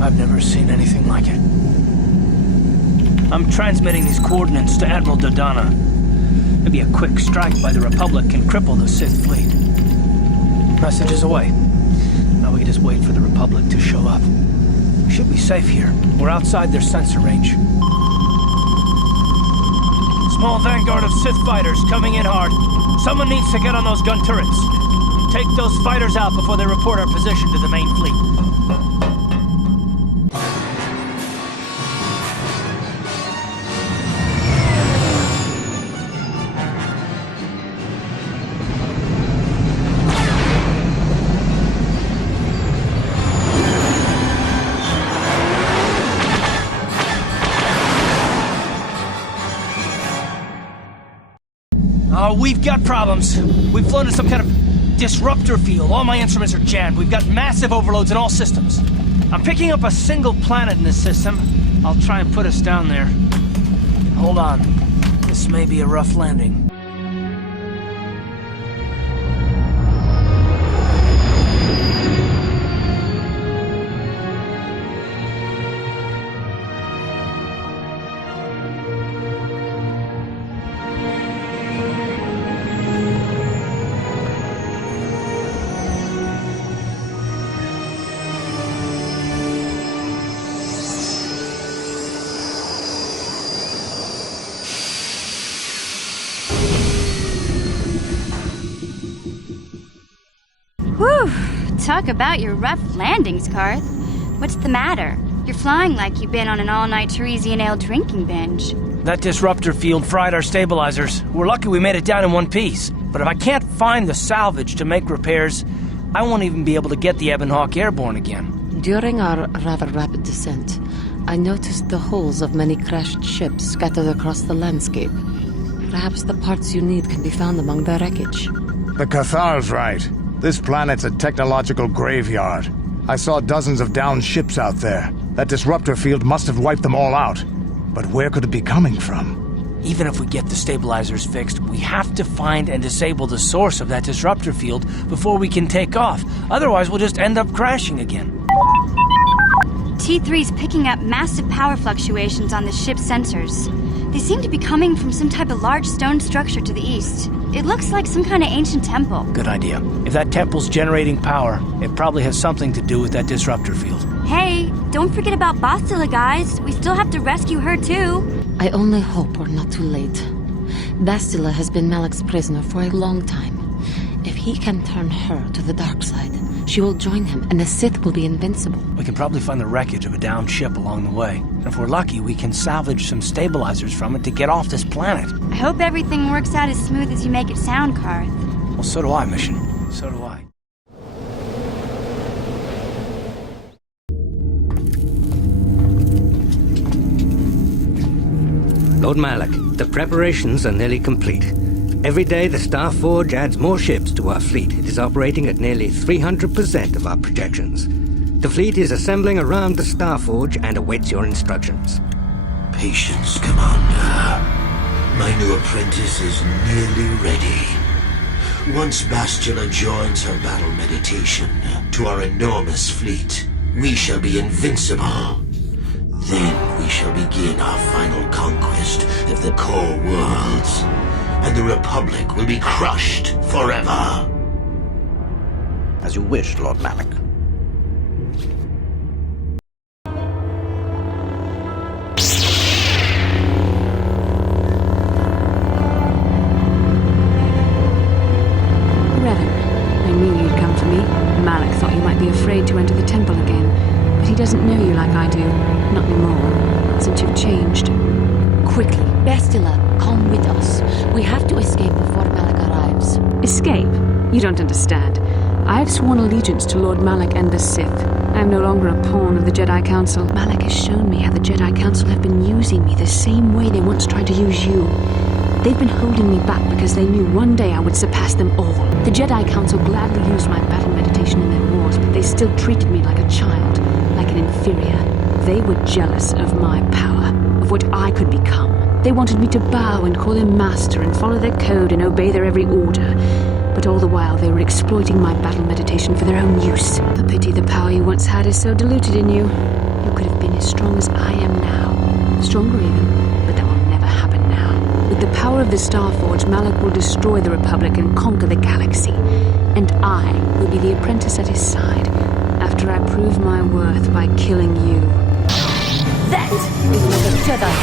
I've never seen anything like it. I'm transmitting these coordinates to Admiral Dodonna. Maybe a quick strike by the Republic can cripple the Sith fleet. Message is away. Now we can just wait for the Republic to show up. We should be safe here. We're outside their sensor range. Small vanguard of Sith fighters coming in hard. Someone needs to get on those gun turrets. Take those fighters out before they report our position to the main fleet. Oh, we've got problems. We've flown in some kind of disruptor field. All my instruments are jammed. We've got massive overloads in all systems. I'm picking up a single planet in this system. I'll try and put us down there. Hold on. This may be a rough landing. Whew! Talk about your rough landings, Karth. What's the matter? You're flying like you've been on an all-night Teresian ale drinking binge. That disruptor field fried our stabilizers. We're lucky we made it down in one piece. But if I can't find the salvage to make repairs, I won't even be able to get the Ebonhawk airborne again. During our rather rapid descent, I noticed the hulls of many crashed ships scattered across the landscape. Perhaps the parts you need can be found among the wreckage. The KOTOR's right. This planet's a technological graveyard. I saw dozens of downed ships out there. That disruptor field must have wiped them all out. But where could it be coming from? Even if we get the stabilizers fixed, we have to find and disable the source of that disruptor field before we can take off. Otherwise, we'll just end up crashing again. T3's picking up massive power fluctuations on the ship's sensors. They seem to be coming from some type of large stone structure to the east. It looks like some kind of ancient temple. Good idea. If that temple's generating power, it probably has something to do with that disruptor field. Hey, don't forget about Bastila, guys. We still have to rescue her, too. I only hope we're not too late. Bastila has been Malak's prisoner for a long time. If he can turn her to the dark side, she will join him, and the Sith will be invincible. We can probably find the wreckage of a downed ship along the way. And if we're lucky, we can salvage some stabilizers from it to get off this planet. I hope everything works out as smooth as you make it sound, Karth. Well, so do I, Mission. So do I. Lord Malak, the preparations are nearly complete. Every day the Star Forge adds more ships to our fleet. It is operating at nearly 300% of our projections. The fleet is assembling around the Star Forge and awaits your instructions. Patience, Commander. My new apprentice is nearly ready. Once Bastila joins her battle meditation to our enormous fleet, we shall be invincible. Then we shall begin our final conquest of the core worlds, and the Republic will be crushed forever. As you wish, Lord Malak. I knew you'd come for me. Malak thought you might be afraid to enter the temple again, but he doesn't know you like I do. Not anymore, since you've changed. Quickly, Bastila, come with us. We have to escape before Malak arrives. Escape? You don't understand. I have sworn allegiance to Lord Malak and the Sith. I am no longer a pawn of the Jedi Council. Malak has shown me how the Jedi Council have been using me the same way they once tried to use you. They've been holding me back because they knew one day I would surpass them all. The Jedi Council gladly used my battle meditation in their wars, but they still treated me like a child, like an inferior. They were jealous of my power, of what I could become. They wanted me to bow and call them master and follow their code and obey their every order. But all the while they were exploiting my battle meditation for their own use. A pity the power you once had is so diluted in you. You could have been as strong as I am now. Stronger even, but that will never happen now. With the power of the Starforge, Malak will destroy the Republic and conquer the galaxy. And I will be the apprentice at his side, after I prove my worth by killing you. That is what a Jedi.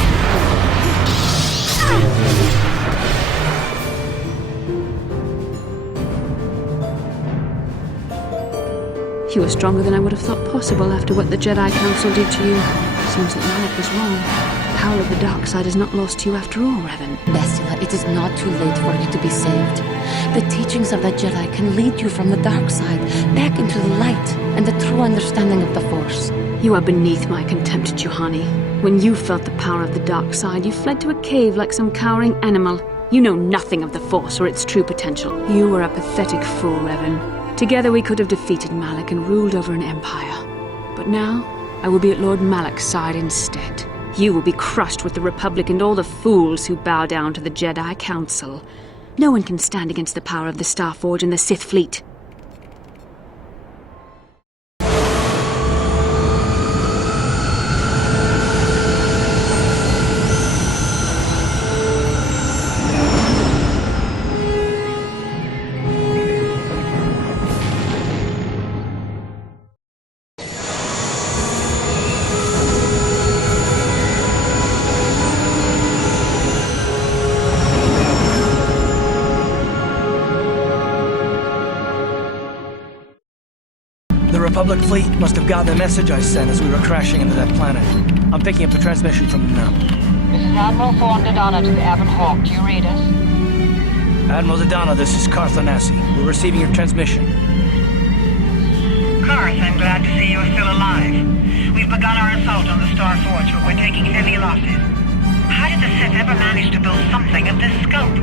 You were stronger than I would have thought possible after what the Jedi Council did to you. Seems that Malak was wrong. The power of the dark side is not lost to you after all, Revan. Bastila, it is not too late for you to be saved. The teachings of the Jedi can lead you from the dark side back into the light and the true understanding of the Force. You are beneath my contempt, Juhani. When you felt the power of the dark side, you fled to a cave like some cowering animal. You know nothing of the Force or its true potential. You were a pathetic fool, Revan. Together we could have defeated Malak and ruled over an empire. But now, I will be at Lord Malak's side instead. You will be crushed with the Republic and all the fools who bow down to the Jedi Council. No one can stand against the power of the Starforge and the Sith fleet. The Republic fleet must have gotten the message I sent as we were crashing into that planet. I'm picking up a transmission from them now. This is Admiral Dodonna to the Avon Hawk. Do you read us? Admiral Dodonna, this is Carthanasi. We're receiving your transmission. Carth, I'm glad to see you're still alive. We've begun our assault on the Starforge, but we're taking heavy losses. How did the Sith ever manage to build something of this scope?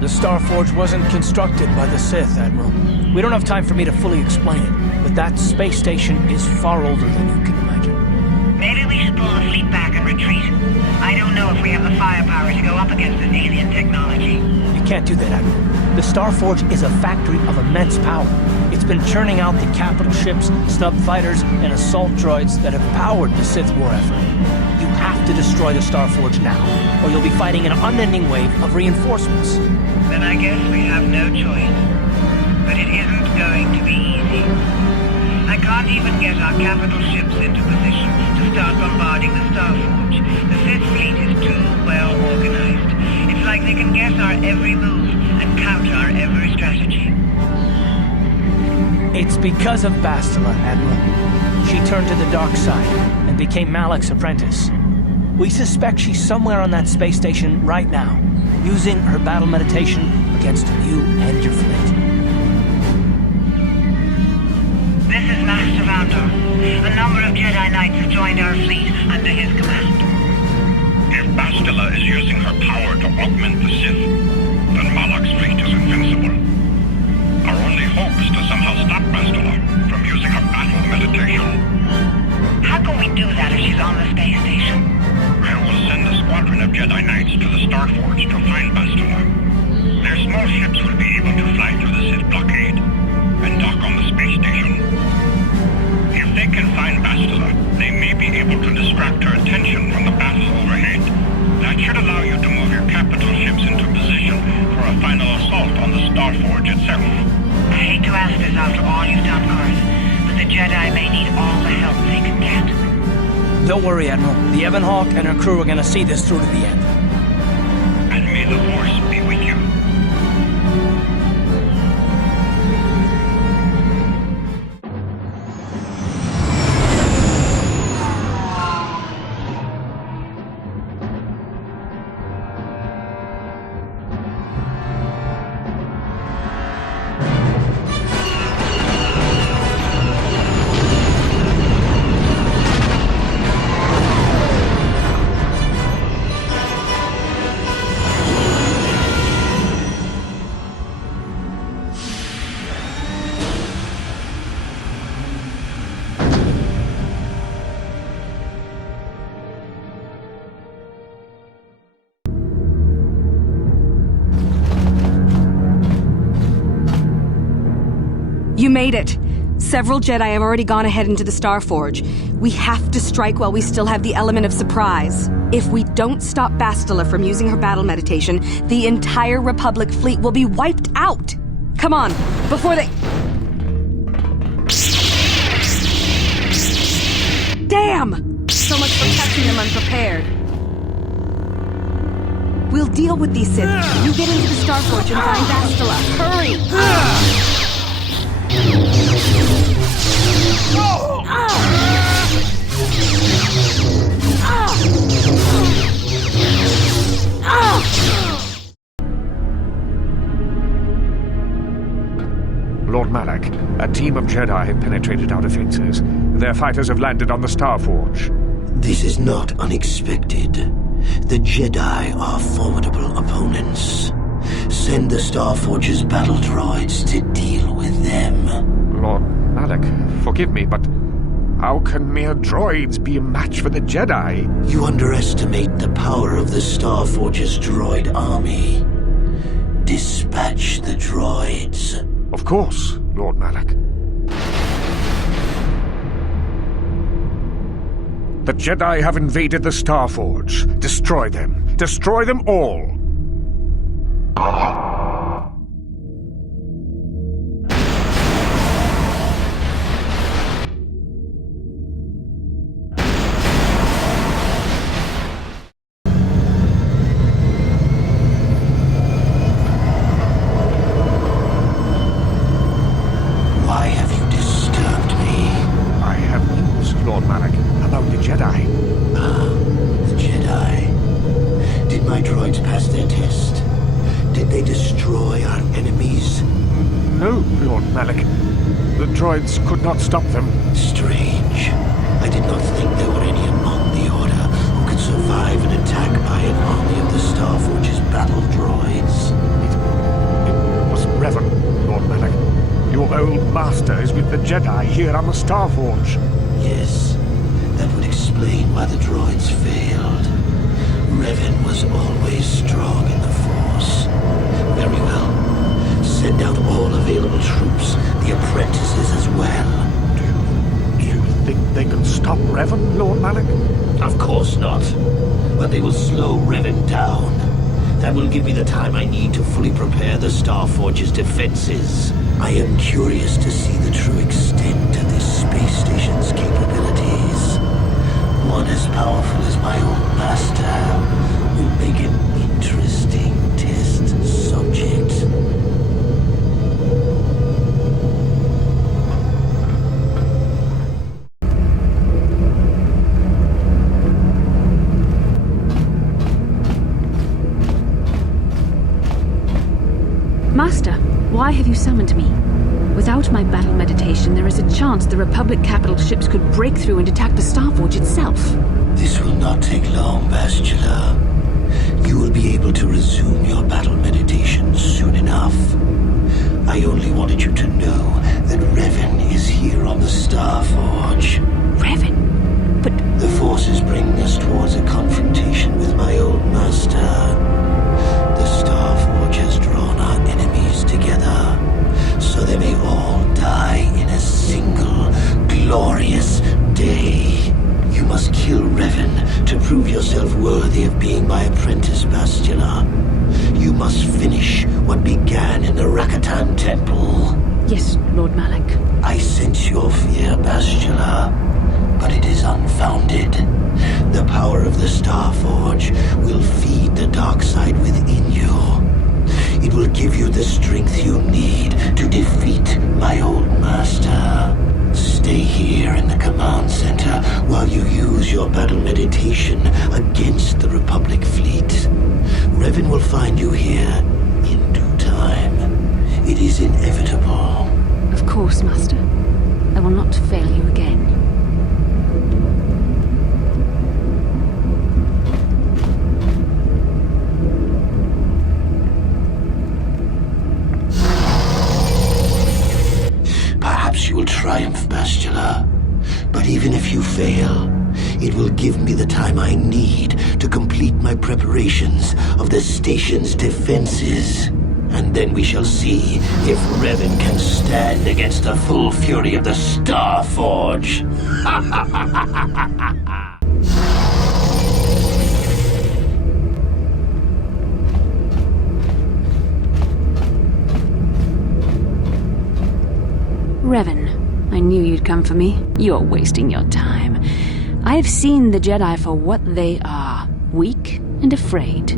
The Starforge wasn't constructed by the Sith, Admiral. We don't have time for me to fully explain it, but that space station is far older than you can imagine. Maybe we should pull the fleet back and retreat. I don't know if we have the firepower to go up against this alien technology. You can't do that, Admiral. The Starforge is a factory of immense power. It's been churning out the capital ships, stub fighters, and assault droids that have powered the Sith war effort. You have to destroy the Starforge now, or you'll be fighting an unending wave of reinforcements. Then I guess we have no choice. But it isn't going to be easy. I can't even get our capital ships into position to start bombarding the Starforge. The Sith fleet is too well organized. It's like they can guess our every move and counter our every strategy. It's because of Bastila, Admiral. She turned to the dark side and became Malak's apprentice. We suspect she's somewhere on that space station right now, using her battle meditation against you and your fleet. This is Master Vandor. A number of Jedi Knights have joined our fleet under his command. If Bastila is using her power to augment the Sith, then Malak's fleet is invincible. Our only hope is to somehow stop Bastila from using her battle meditation. How can we do that if she's on the space station? I will send a squadron of Jedi Knights to the Starforge to find Bastila. Their small ships will be able to fly through the Sith blockade and dock on the space station. If they can find Bastila, they may be able to distract her attention from the battle overhead. That should allow you to move your capital ships into position for a final assault on the Starforge itself. I hate to ask this after all you've done, Carth, but the Jedi may need all the help they can get. Don't worry, Admiral. The Ebon Hawk and her crew are gonna see this through to the end. And may the Force be with you. made it. Several Jedi have already gone ahead into the Starforge. We have to strike while we still have the element of surprise. If we don't stop Bastila from using her battle meditation, the entire Republic fleet will be wiped out. Come on, before they... Damn! So much for catching them unprepared. We'll deal with these Sith. You get into the Starforge and find Bastila. Hurry! Lord Malak, a team of Jedi have penetrated our defenses. Their fighters have landed on the Starforge. This is not unexpected. The Jedi are formidable opponents. Send the Starforge's battle droids to deal with them. Lord Malak, forgive me, but how can mere droids be a match for the Jedi? You underestimate the power of the Starforge's droid army. Dispatch the droids. Of course, Lord Malak. The Jedi have invaded the Starforge. Destroy them. Destroy them all. Why have you disturbed me? I have news, Lord Malak, about the Jedi. The Jedi. Did my droids pass their test? Did they destroy our enemies? No, Lord Malak. The droids could not stop them. Strange. I did not think there were any among the Order who could survive an attack by an army of the Starforge's battle droids. It was Revan, Lord Malak. Your old master is with the Jedi here on the Starforge. Yes, that would explain why the droids failed. Revan was always strong in the Force. Very well. Send out all available troops, the apprentices as well. Do you think they can stop Revan, Lord Malak? Of course not. But they will slow Revan down. That will give me the time I need to fully prepare the Starforge's defenses. I am curious to see the true extent of this space station's capabilities. One as powerful as my old master will make an interesting test subject. Master, why have you summoned me? Without my battle meditation, there is a chance the Republic capital ships could break through and attack the Starforge itself. This will not take long, Bastila. You will be able to resume your battle meditation soon enough. I only wanted you to know that Revan is here on the Starforge. Revan? But... The Force is bringing us towards a confrontation with my old master. The Starforge has drawn our enemies together, so they may all die in a single glorious day. You must kill Revan to prove yourself worthy of being my apprentice, Bastila. You must finish what began in the Rakatan Temple. Yes, Lord Malak. I sense your fear, Bastila, but it is unfounded. The power of the Starforge will feed the dark side within you. It will give you the strength you need to defeat my old master. Stay here in the command center while you use your battle meditation against the Republic fleet. Revan will find you here in due time. It is inevitable. Of course, Master. I will not fail you again. Perhaps you will triumph, Bastila. But even if you fail, it will give me the time I need to complete my preparations of the station's defenses. And then we shall see if Revan can stand against the full fury of the Starforge. Revan, I knew you'd come for me. You're wasting your time. I've seen the Jedi for what they are, weak and afraid.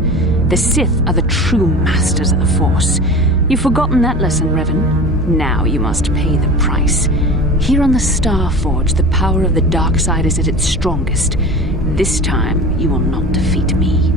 The Sith are the true masters of the Force. You've forgotten that lesson, Revan. Now you must pay the price. Here on the Starforge, the power of the dark side is at its strongest. This time, you will not defeat me.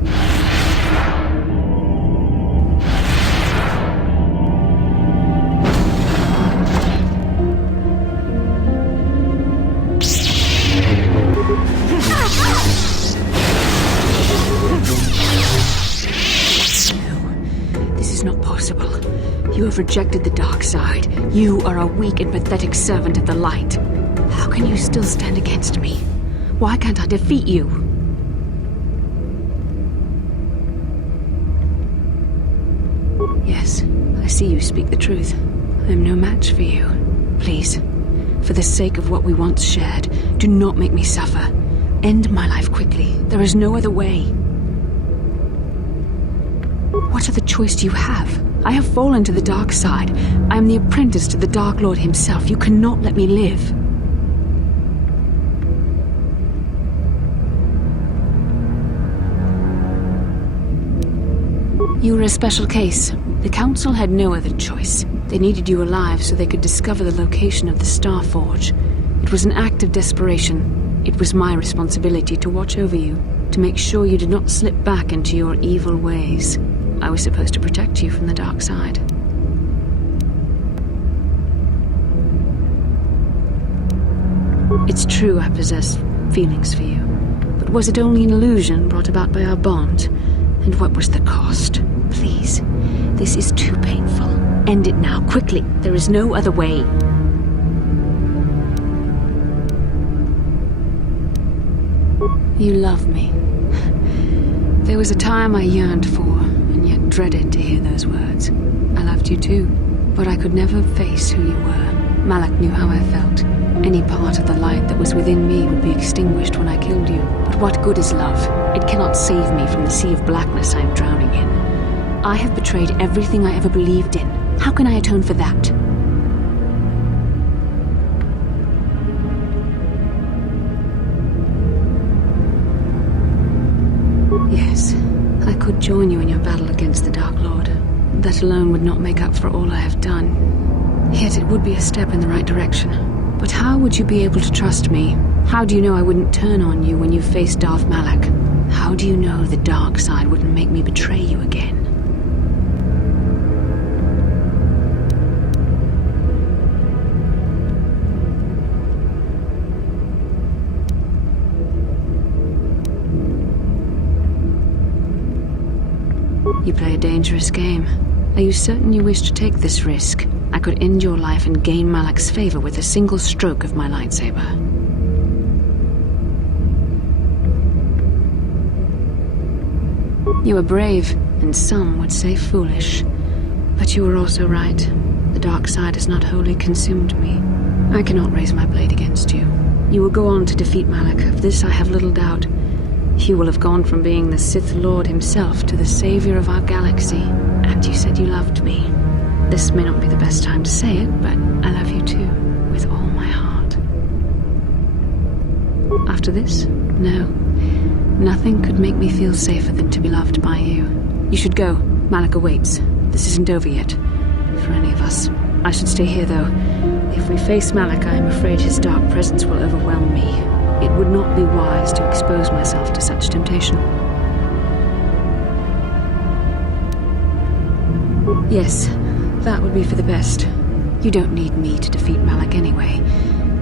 You have rejected the dark side. You are a weak and pathetic servant of the light. How can you still stand against me? Why can't I defeat you? Yes, I see you speak the truth. I am no match for you. Please, for the sake of what we once shared, do not make me suffer. End my life quickly. There is no other way. What other choice do you have? I have fallen to the dark side. I am the apprentice to the Dark Lord himself. You cannot let me live. You were a special case. The Council had no other choice. They needed you alive so they could discover the location of the Starforge. It was an act of desperation. It was my responsibility to watch over you, to make sure you did not slip back into your evil ways. I was supposed to protect you from the dark side. It's true I possess feelings for you, but was it only an illusion brought about by our bond? And what was the cost? Please, this is too painful. End it now, quickly. There is no other way. You love me. There was a time I yearned for, and yet dreaded to hear those words. I loved you too, but I could never face who you were. Malak knew how I felt. Any part of the light that was within me would be extinguished when I killed you. But what good is love? It cannot save me from the sea of blackness I am drowning in. I have betrayed everything I ever believed in. How can I atone for that? Yes, I could join you in your battle against the Dark Lord. That alone would not make up for all I have done. Yet it would be a step in the right direction. But how would you be able to trust me? How do you know I wouldn't turn on you when you faced Darth Malak? How do you know the dark side wouldn't make me betray you again? You play a dangerous game. Are you certain you wish to take this risk? I could end your life and gain Malak's favor with a single stroke of my lightsaber. You are brave, and some would say foolish. But you are also right. The dark side has not wholly consumed me. I cannot raise my blade against you. You will go on to defeat Malak. Of this I have little doubt. You will have gone from being the Sith Lord himself to the savior of our galaxy. And you said you loved me. This may not be the best time to say it, but I love you too, with all my heart. After this, no. Nothing could make me feel safer than to be loved by you. You should go. Malak awaits. This isn't over yet. For any of us. I should stay here, though. If we face Malak, I am afraid his dark presence will overwhelm me. It would not be wise to expose myself to such temptation. Yes, that would be for the best. You don't need me to defeat Malak anyway.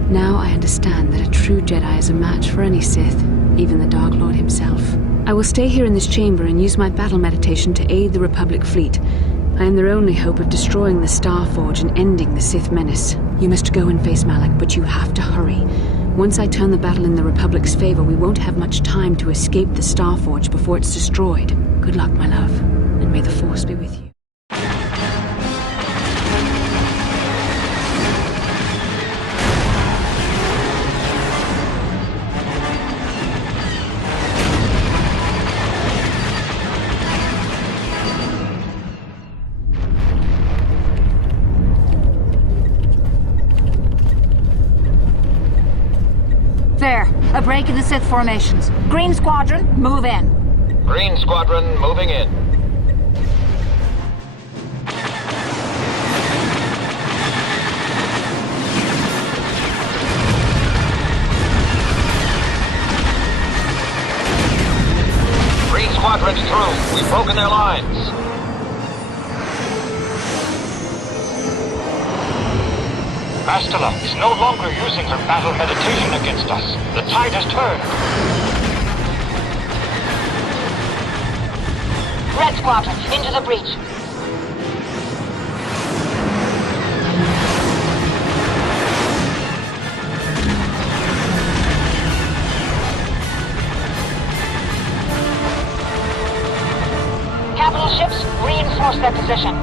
Now I understand that a true Jedi is a match for any Sith, even the Dark Lord himself. I will stay here in this chamber and use my battle meditation to aid the Republic fleet. I am their only hope of destroying the Starforge and ending the Sith menace. You must go and face Malak, but you have to hurry. Once I turn the battle in the Republic's favor, we won't have much time to escape the Starforge before it's destroyed. Good luck, my love, and may the Force be with you. A break in the Sith formations. Green Squadron, move in. Green Squadron, moving in. Green Squadron's through. We've broken their lines. Bastila is no longer using her battle meditation against us. The tide has turned. Red Squadron, into the breach. Capital ships, reinforce their position.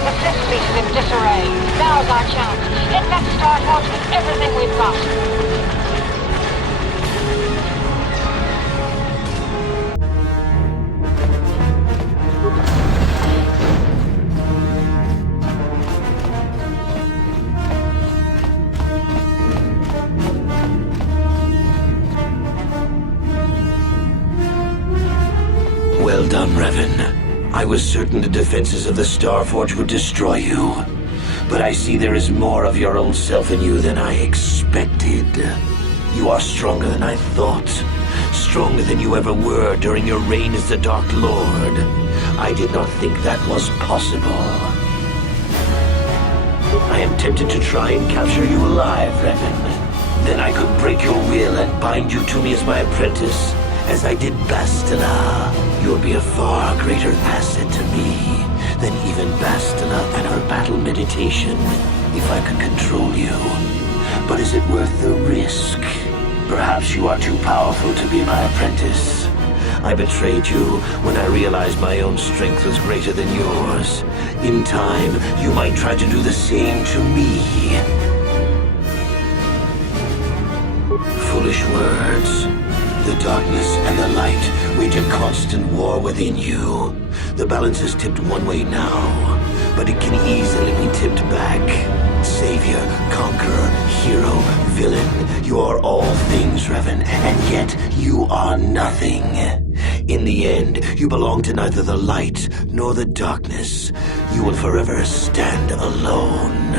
The Sith fleet is in disarray. Now's our chance. Hit that Starforge with everything we've got. Well done, Revan. I was certain the defenses of the Starforge would destroy you. But I see there is more of your old self in you than I expected. You are stronger than I thought. Stronger than you ever were during your reign as the Dark Lord. I did not think that was possible. I am tempted to try and capture you alive, Revan. Then I could break your will and bind you to me as my apprentice, as I did Bastila. You'll be a far greater asset to me than even Bastila and her battle meditation, if I could control you. But is it worth the risk? Perhaps you are too powerful to be my apprentice. I betrayed you when I realized my own strength was greater than yours. In time, you might try to do the same to me. Foolish words. The darkness and the light wage a constant war within you. The balance is tipped one way now, but it can easily be tipped back. Savior, conqueror, hero, villain, you are all things, Revan, and yet you are nothing. In the end, you belong to neither the light nor the darkness. You will forever stand alone.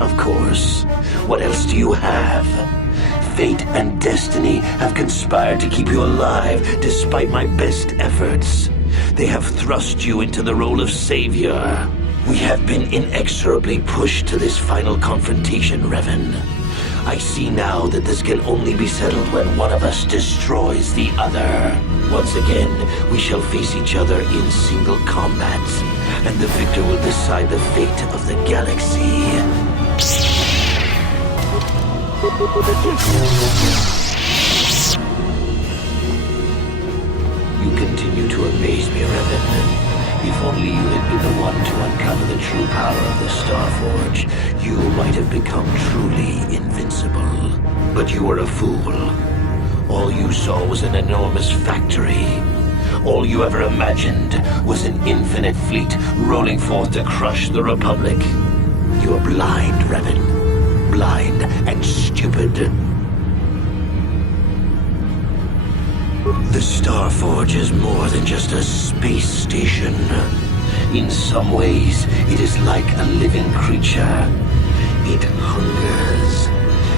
Of course. What else do you have? Fate and destiny have conspired to keep you alive despite my best efforts. They have thrust you into the role of savior. We have been inexorably pushed to this final confrontation, Revan. I see now that this can only be settled when one of us destroys the other. Once again, we shall face each other in single combat, and the victor will decide the fate of the galaxy. You continue to amaze me, Revan. If only you had been the one to uncover the true power of the Starforge, you might have become truly invincible. But you were a fool. All you saw was an enormous factory. All you ever imagined was an infinite fleet rolling forth to crush the Republic. You are blind, Revan. Blind and stupid. The Starforge is more than just a space station. In some ways, it is like a living creature. It hungers,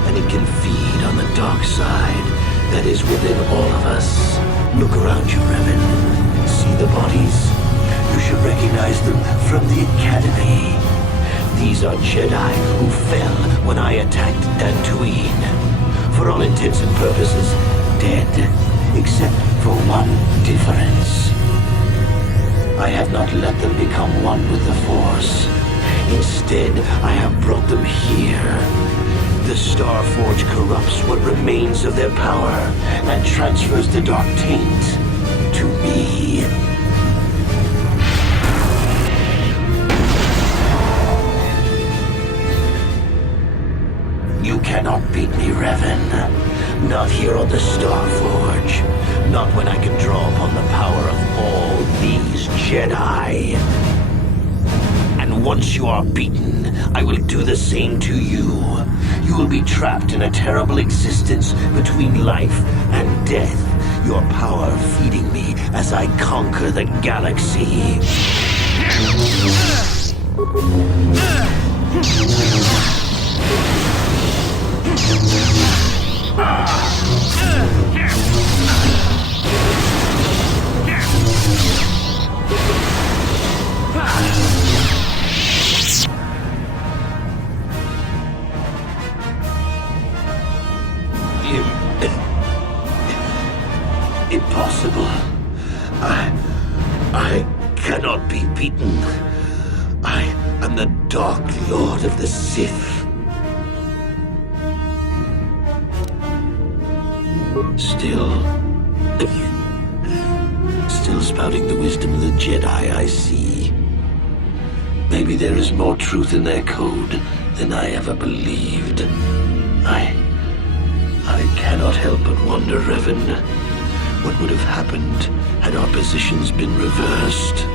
and it can feed on the dark side that is within all of us. Look around you, Revan. See the bodies? You should recognize them from the Academy. These are Jedi who fell when I attacked Dantooine. For all intents and purposes, dead. Except for one difference. I have not let them become one with the Force. Instead, I have brought them here. The Starforge corrupts what remains of their power and transfers the dark taint to me. You cannot beat me, Revan. Not here on the Starforge. Not when I can draw upon the power of all these Jedi. And once you are beaten, I will do the same to you. You will be trapped in a terrible existence between life and death. Your power feeding me as I conquer the galaxy. Impossible. I cannot be beaten. I am the Dark Lord of the Sith. Still spouting the wisdom of the Jedi, I see. Maybe there is more truth in their code than I ever believed. I cannot help but wonder, Revan, what would have happened had our positions been reversed?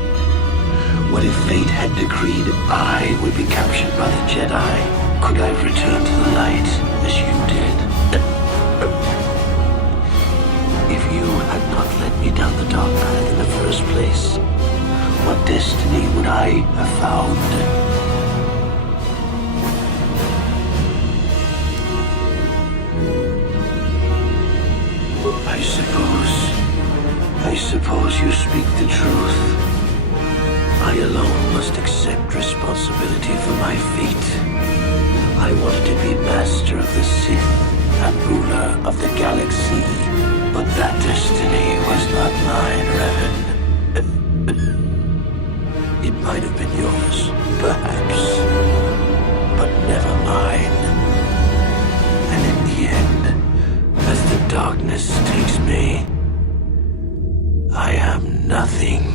What if fate had decreed I would be captured by the Jedi? Could I have returned to the light as you did? If you had not led me down the dark path in the first place, what destiny would I have found? I suppose you speak the truth. I alone must accept responsibility for my fate. I wanted to be master of the Sith and ruler of the galaxy, but that destiny was not mine, Revan. It might have been yours, perhaps, but never mine. And in the end, as the darkness takes me, I am nothing.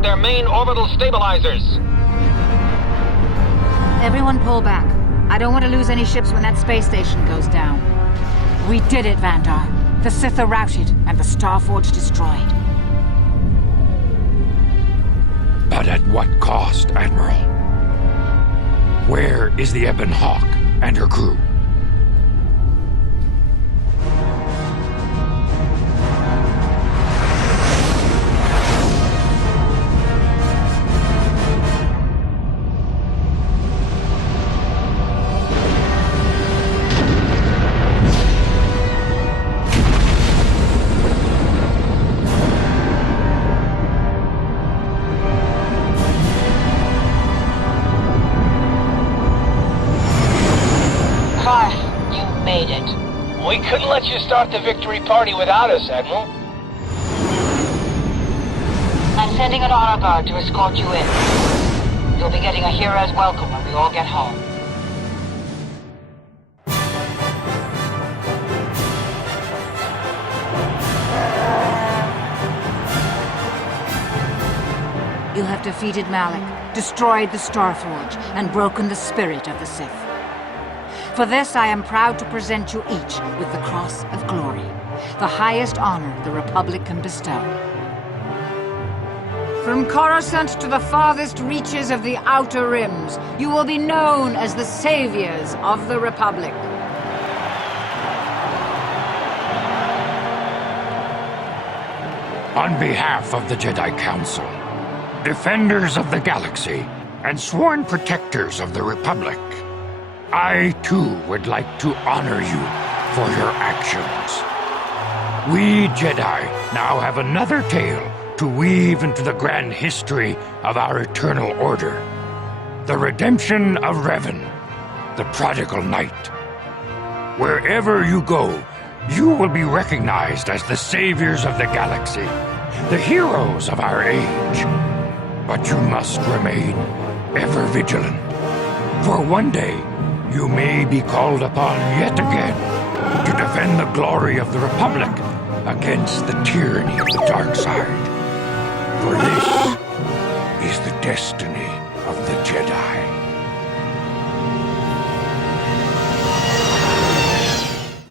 Their main orbital stabilizers. Everyone pull back. I don't want to lose any ships when that space station goes down. We did it, Vandar. The Sith are routed and the Starforge destroyed. But at what cost, Admiral? Where is the Ebon Hawk and her crew? We couldn't let you start the victory party without us, Admiral. I'm sending an honor guard to escort you in. You'll be getting a hero's welcome when we all get home. You have defeated Malak, destroyed the Starforge, and broken the spirit of the Sith. For this, I am proud to present you each with the Cross of Glory. the highest honor the Republic can bestow. From Coruscant to the farthest reaches of the Outer Rims, you will be known as the saviors of the Republic. On behalf of the Jedi Council, defenders of the galaxy, and sworn protectors of the Republic, I too would like to honor you for your actions. We Jedi now have another tale to weave into the grand history of our eternal order. The redemption of Revan, the prodigal knight. Wherever you go, you will be recognized as the saviors of the galaxy, the heroes of our age. But you must remain ever vigilant, for one day you may be called upon yet again to defend the glory of the Republic against the tyranny of the dark side. For this is the destiny of the Jedi.